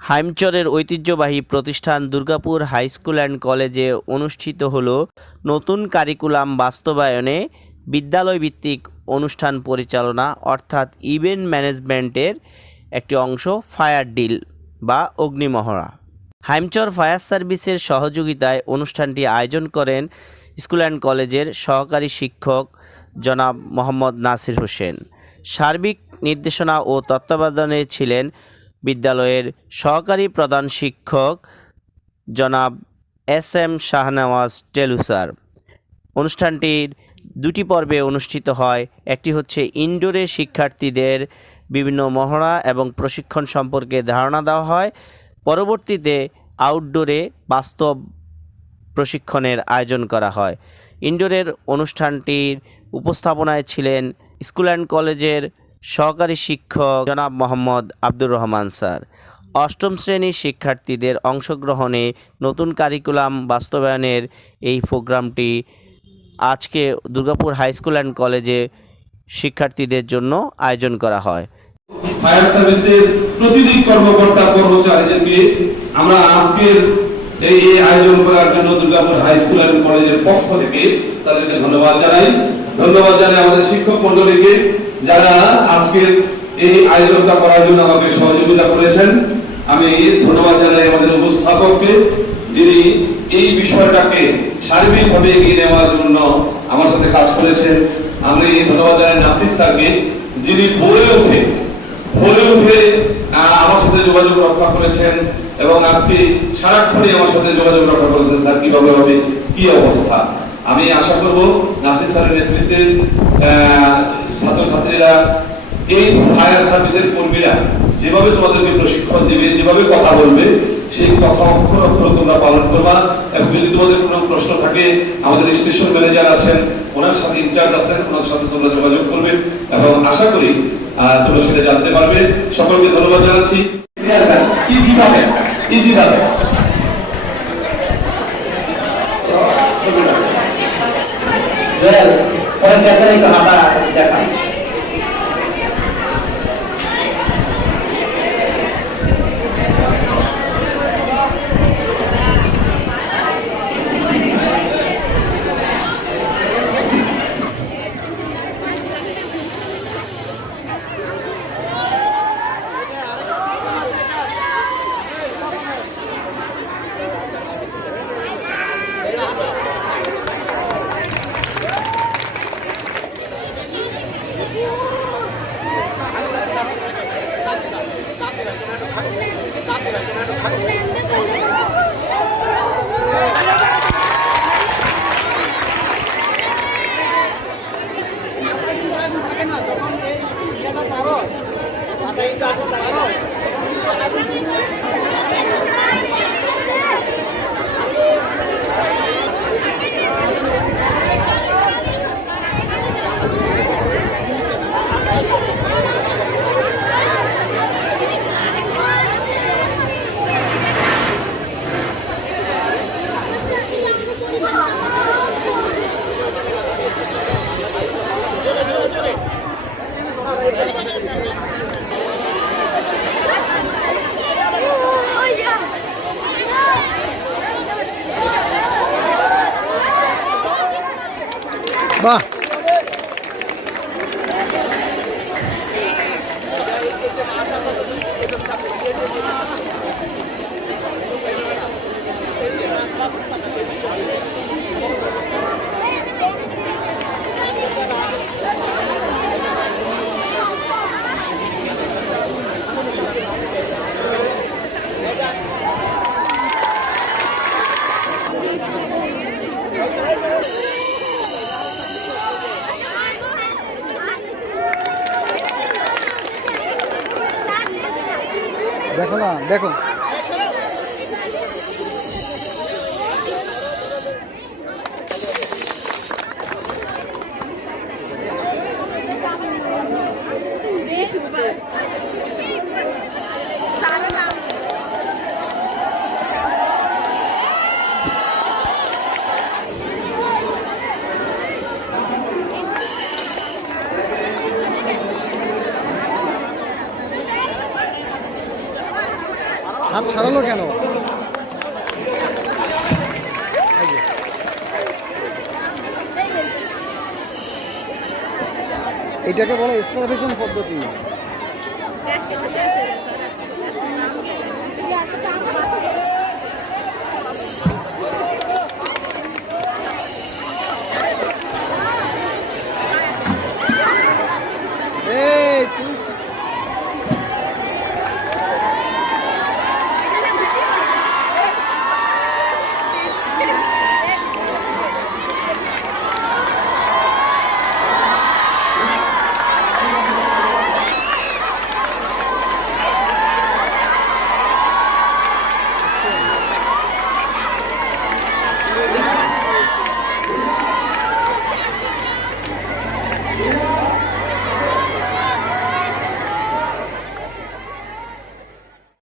হাইমচরের ঐতিহ্যবাহী প্রতিষ্ঠান Durgapur high school and কলেজে অনুষ্ঠিত হলো নতুন কারিকুলাম বাস্তবায়নে বিদ্যালয়ভিত্তিক অনুষ্ঠান পরিচালনা অর্থাৎ ইভেন্ট ম্যানেজমেন্টের একটি অংশ ফায়ার ডিল বা অগ্নিমহড়া। হাইমচর ফায়ার সার্ভিসের সহযোগিতায় অনুষ্ঠানটি আয়োজন করেন স্কুল অ্যান্ড কলেজের সহকারী শিক্ষক জনাব মোহাম্মদ নাসির হোসেন। সার্বিক নির্দেশনা ও তত্ত্বাবধানে ছিলেন বিদ্যালয়ের সহকারী প্রধান শিক্ষক জনাব SM শাহনওয়াজ টেলু স্যার। অনুষ্ঠানটির দুটি পর্বে অনুষ্ঠিত হয়। একটি হচ্ছে ইনডোরে শিক্ষার্থীদের বিভিন্ন মহড়া এবং প্রশিক্ষণ সম্পর্কে ধারণা দেওয়া হয়। পরবর্তীতে আউটডোরে বাস্তব প্রশিক্ষণের আয়োজন করা হয়। ইনডোরের অনুষ্ঠানটির উপস্থাপনায় ছিলেন স্কুল অ্যান্ড কলেজের সহকারী শিক্ষক জনাব মোহাম্মদ আব্দুর রহমান স্যার। অষ্টম শ্রেণীর শিক্ষার্থীদের অংশগ্রহণে নতুন কারিকুলাম বাস্তবায়নের এই প্রোগ্রামটি আজকে দুর্গাপুর হাই স্কুল অ্যান্ড কলেজে শিক্ষার্থীদের জন্য আয়োজন করা হয়। ফায়ার সার্ভিসের প্রতিদিন কর্মকর্তা কর্মচারীদেরকে আমরা আজকের এই আয়োজন করার জন্য দুর্গাপুর হাই স্কুল অ্যান্ড কলেজের পক্ষ থেকে তাদেরকে ধন্যবাদ জানাই। আমাদের শিক্ষক মণ্ডলীকে যারা আজকের এই আয়োজনটা করার জন্য আমাকে সহযোগিতা করেছেন। আমি ধন্যবাদ জানাই আমাদের উপস্থাপককে, যিনি এই বিষয়টাকে সার্বিকভাবে এগিয়ে নেওয়ার জন্য আমার সাথে কাজ করেছেন। আমি ধন্যবাদ জানাই নাসির স্যারকে, যিনি ভোরে উঠে আমার সাথে যোগাযোগ রক্ষা করেছেন এবং আজকে সারাক্ষণই আমার সাথে যোগাযোগ রক্ষা করেছেন। স্যার কিভাবে হবে, কি অবস্থা। আমি আশা করব নাসির স্যারের নেতৃত্বে ছাত্রছাত্রীরা এই ফায়ার সার্ভিসের কর্মীরা যেভাবে তোমাদেরকে প্রশিক্ষণ দিবে, যেভাবে কথা বলবে, সেই কথা অক্ষর অক্ষর তোমরা পালন করবা। এবং যদি তোমাদের কোনো প্রশ্ন থাকে, আমাদের স্টেশন ম্যানেজার আছেন, ওনার সাথে ইনচার্জ আছেন, ওনার সাথে তোমরা যোগাযোগ করবে এবং আশা করি তোমরা সেটা জানতে পারবে। সকলকে ধন্যবাদ জানাচ্ছি। দেখা বাহ, দেখো না, দেখো হাত সরালো কেন? এটাকে বলে স্টারভেশন পদ্ধতি।